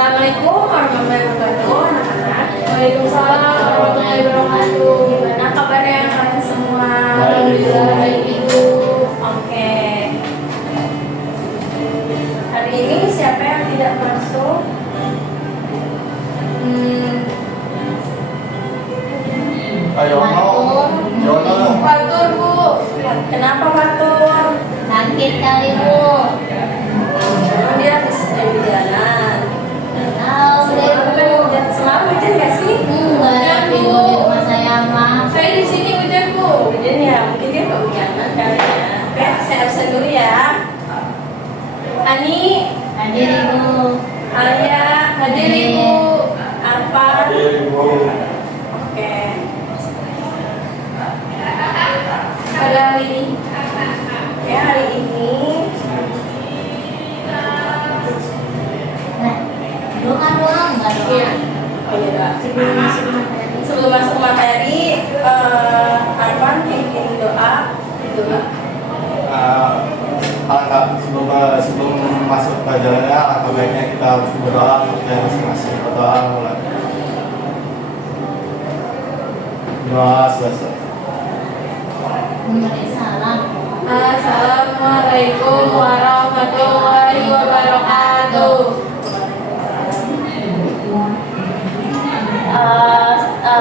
Assalamualaikum warahmatullahi wabarakatuh, anak-anak. Waalaikumsalam warahmatullahi wabarakatuh. Gimana kabarnya kalian semua? Alhamdulillah baik Ibu. Oke. Hari ini siapa yang tidak masuk? Yono. Fatur Bu. Kenapa Fatur? Sakit kali Bu. Dia habis dari jalan. Tahu deh Bu. Selalu hujan gak sih? Enggak di rumah saya mah. Saya di sini hujan Bu. Hujan ya, mungkin dia kehujanan kali ya. Oke, saya absen dulu ya. Ani, Hadir Ibu. Alia, Hadir Ibu. apa? Ibu. Oke. Pada hari ini Oke, hari ini Nah, doa enggak doa. iya. Oh iya, sebelum masuk ke materi, Arfan bikin doa dulu. Sebelum masuk ke jalannya, alangkah baiknya kita harus berdoa untuk yang masing-masing. Berdoa mulai. Doa selesai. Salam. Assalamualaikum warahmatullahi wabarakatuh.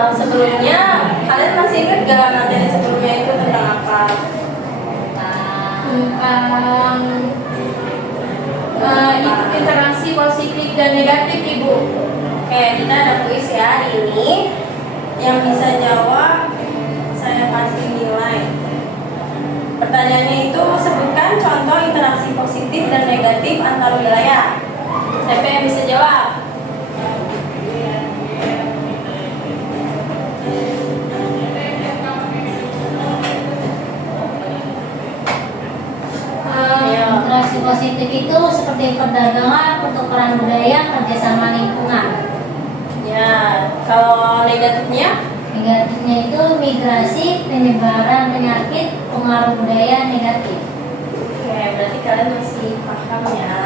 Sebelumnya kalian masih ingat gak materi sebelumnya itu tentang apa? Tentang interaksi positif dan negatif Ibu. Oke, kita ada kuis ya hari ini. Yang bisa jawab saya kasih nilai. Pertanyaannya itu sebutkan contoh interaksi positif dan negatif antar wilayah. Siapa yang bisa jawab? Interaksi positif itu seperti perdagangan, pertukaran budaya, kerjasama lingkungan. Ya, kalau negatifnya? Negatifnya itu migrasi, penyebaran penyakit, pengaruh budaya negatif. Oke, berarti kalian masih paham ya.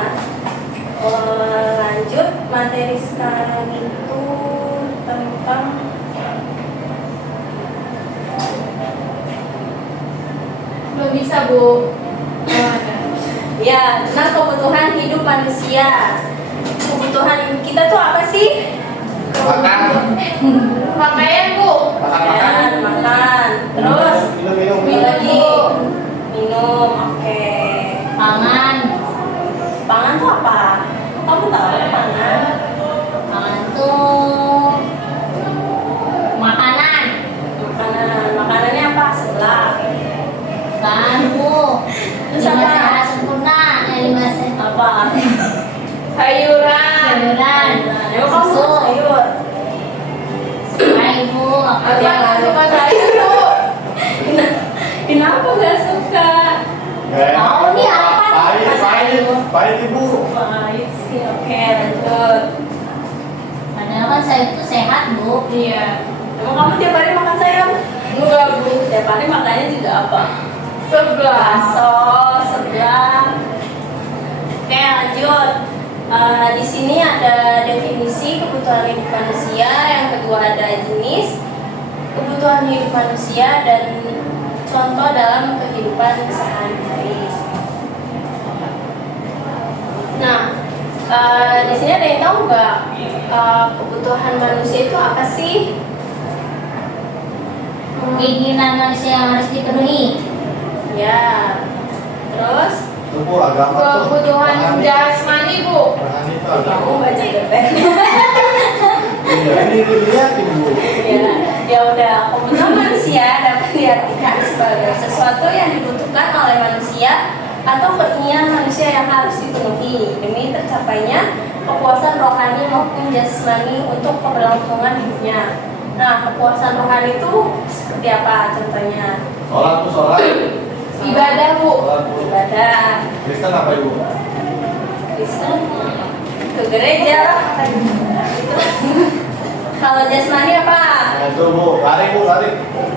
Lanjut, materi sekarang itu tentang Belum bisa Bu. ya, tentang kebutuhan hidup manusia. Kebutuhan kita tuh apa sih? Makan. Pakaian Bu. Makan. Terus Minum. lagi minum. Oke. Pangan. Pangan tuh apa? Kamu tahu pangan? Pangan tuh makanan. Makanannya apa? Sebelah. Bahan Bu. Terus apa? Lima sempurna. Lima Apa? Sayuran. sayuran. Emang kamu suka sayur? Ibu. Apa nggak suka sayur Bu? Kenapa nggak suka? Tahu nih apa? Pahit Ibu. Pahit sih. Oke, lanjut. Padahal kan sayur itu sehat Bu. Iya. Emang kamu tiap hari makan sayur? Enggak Bu. Tiap hari makannya juga apa? Sebelah. Bakso, sebelah. Oke, lanjut. Di sini ada definisi kebutuhan hidup manusia, yang kedua ada jenis kebutuhan hidup manusia dan contoh dalam kehidupan sehari-hari. Nah, di sini ada yang tahu nggak kebutuhan manusia itu apa sih? Keinginan manusia yang harus dipenuhi. Ya, terus Ibu agama tuh. Kebutuhan jasmani Bu. Rohani itu kamu agama. baca gepeng. Iya, ini dilihat Ibu. Ya udah, kebutuhan manusia dapat diartikan sebagai sesuatu yang dibutuhkan oleh manusia atau keinginan manusia yang harus dipenuhi demi tercapainya kepuasan rohani maupun jasmani untuk keberlangsungan hidupnya. Nah, kepuasan rohani itu seperti apa contohnya? Sholat tuh sholat. Ibadah Bu. Sholat Bu. Ibadah. Kristen apa Ibu? Kristen ke gereja. Kalau jasmani apa? Nah, itu Bu, lari.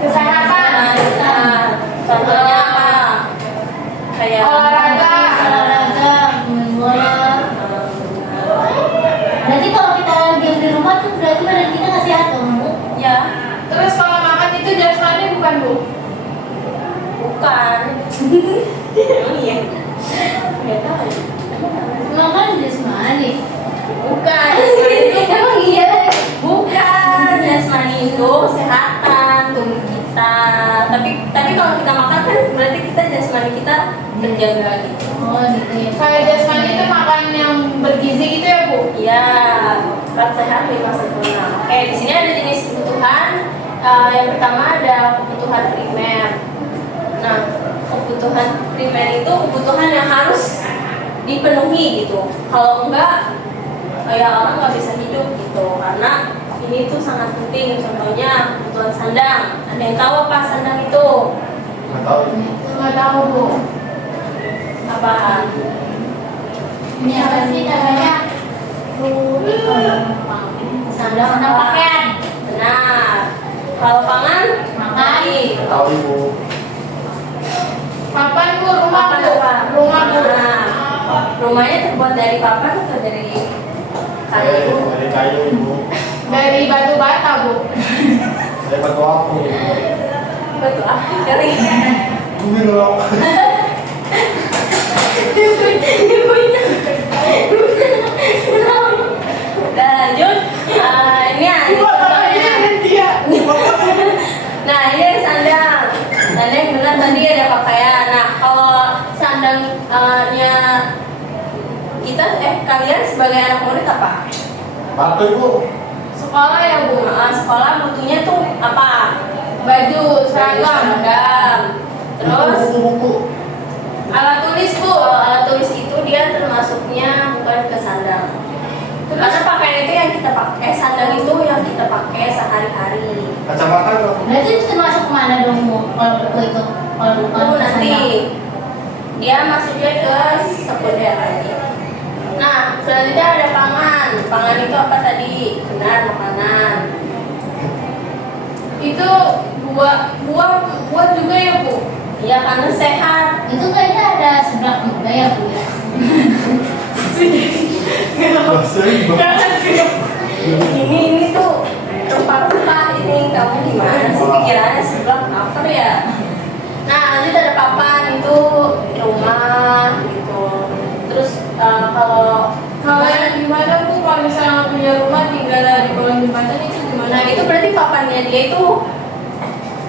Kesehatan. Nah, contohnya apa? Kayak Olahraga. Olahraga, main bola. Berarti kalau kita diam di rumah tuh berarti badan kita nggak sehat dong, Bu? Ya, Terus kalau makan itu jasmani bukan, Bu? bukan. Emang iya. Nggak tahu. Makan jasmani. Bukan. Jasmani itu Emang iya? bukan. Jasmani itu kesehatan tubuh kita. Tapi kalau kita makan kan berarti kita jasmani kita terjaga gitu. Oh gitu ya. Kayak jasmani itu makan yang bergizi gitu ya, Bu? Iya, empat sehat lima sempurna. Oke, di sini ada jenis kebutuhan. Yang pertama ada kebutuhan primer. Nah, kebutuhan primer itu kebutuhan yang harus dipenuhi gitu. Kalau enggak, ya orang nggak bisa hidup gitu. Karena ini tuh sangat penting. Contohnya kebutuhan sandang. Ada yang tahu apa sandang itu? Nggak tahu. Nggak tahu, Bu. Apaan? Ini apa sih namanya? Sandang Sandang apa? pakaian. Benar. Kalau pangan? Makan. Nggak tahu ibu. Papan, Bu, rumah, Papan Bu. apa? Rumah, Bu. Nah, rumahnya terbuat dari papan atau dari kayu? Dari kayu ibu. Dari batu bata, Bu. Dari batu aku ibu. Betul, api kali. Bumi ngelok. Ibunya. Lanjut. Ini Dia. Nah, ini ada sandang. Sandang yang benar tadi ada pakaian. Nah, kalau sandangnya kita, kalian sebagai anak murid apa? Batu ibu. Sekolah ya, Bu. Sekolah butuhnya tuh apa? Baju, seragam. Seragam. Terus Buku. Alat tulis, Bu. alat tulis itu dia termasuknya bukan ke sandang. Karena pakaian itu yang kita pakai, sandang itu yang kita pakai sehari-hari. Kacamata nggak? Berarti itu termasuk kemana dong, Bu? Kalau buku itu? Kalau bukan Itu ke nanti sandang. dia masuknya ke sekunder lagi. Nah, selanjutnya ada pangan. Pangan itu apa tadi? Benar, makanan. Itu buah juga ya, Bu. Ya karena sehat. Itu kayaknya ada seblak juga ya, Bu ya? Bahasa ibu. Ini tuh rempah-rempah ini kamu gimana sih pikirannya sebelah apa ya? Nah lanjut ada papan itu rumah gitu. Terus Kalau yang gimana, Bu? Kalau misalnya nggak punya rumah tinggal di kolong jembatan itu gimana? nah itu berarti papannya dia itu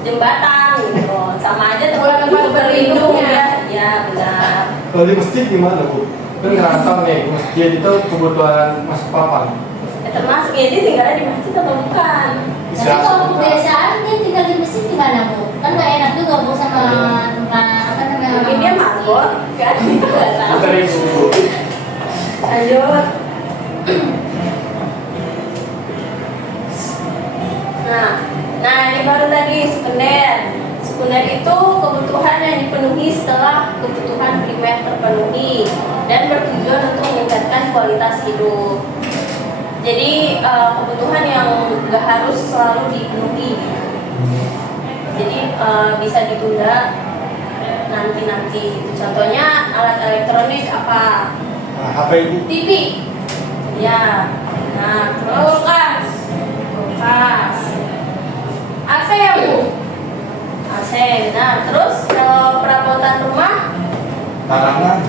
jembatan gitu. Sama aja tempat tempat itu berlindung berlindungnya. ya. Ya benar. Kalau di masjid gimana bu? Kan ngerasa nih masjid itu kebutuhan masuk papan. Ya, termasuk ya dia tinggalnya di masjid atau bukan? Tapi kalau kebiasaan dia tinggal di masjid gimana, Bu? Kan nggak enak juga, Bu, sama tempat apa namanya? Mungkin dia mabok kan? Kita nggak tahu. Bentar ibu. Lanjut. Nah ini baru tadi sekunder. Sekunder itu kebutuhan yang dipenuhi setelah kebutuhan primer terpenuhi dan bertujuan untuk meningkatkan kualitas hidup. Jadi kebutuhan yang gak harus selalu dipenuhi. Jadi bisa ditunda nanti. Contohnya alat elektronik apa? Nah, HP ibu. TV. Ya. Nah, terus kulkas. AC ya, Bu? AC. Nah, terus kalau perabotan rumah Tarangan.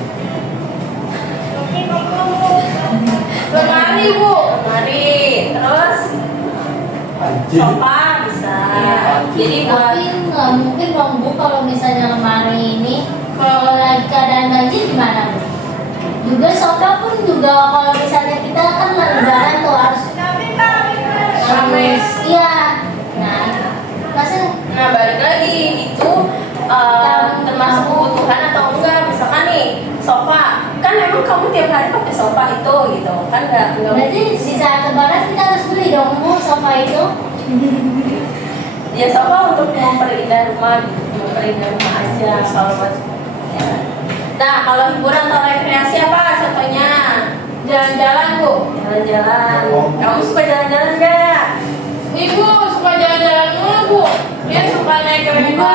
Lemari, Bu. lemari, terus Anjing. sofa bisa. Jadi buat Tapi nggak mungkin dong, Bu, kalau misalnya lemari ini kalau lagi keadaan banjir gimana, Bu? Juga sofa pun juga kalau misalnya kita kan lebaran tuh harus iya. Nah, masa nah balik lagi itu termasuk kebutuhan atau enggak? Misalkan nih sofa, kan memang kamu tiap hari pakai sofa itu gitu kan enggak berarti di saat lebaran kita harus beli dong, Bu, sofa itu? ya sofa untuk memperindah rumah gitu, memperindah rumah aja kalau buat ya. Nah kalau hiburan atau rekreasi apa contohnya? Jalan-jalan, Bu. Jalan-jalan. Kamu suka jalan-jalan nggak? Ibu suka jalan-jalan mulu, Bu. Dia suka naik kereta.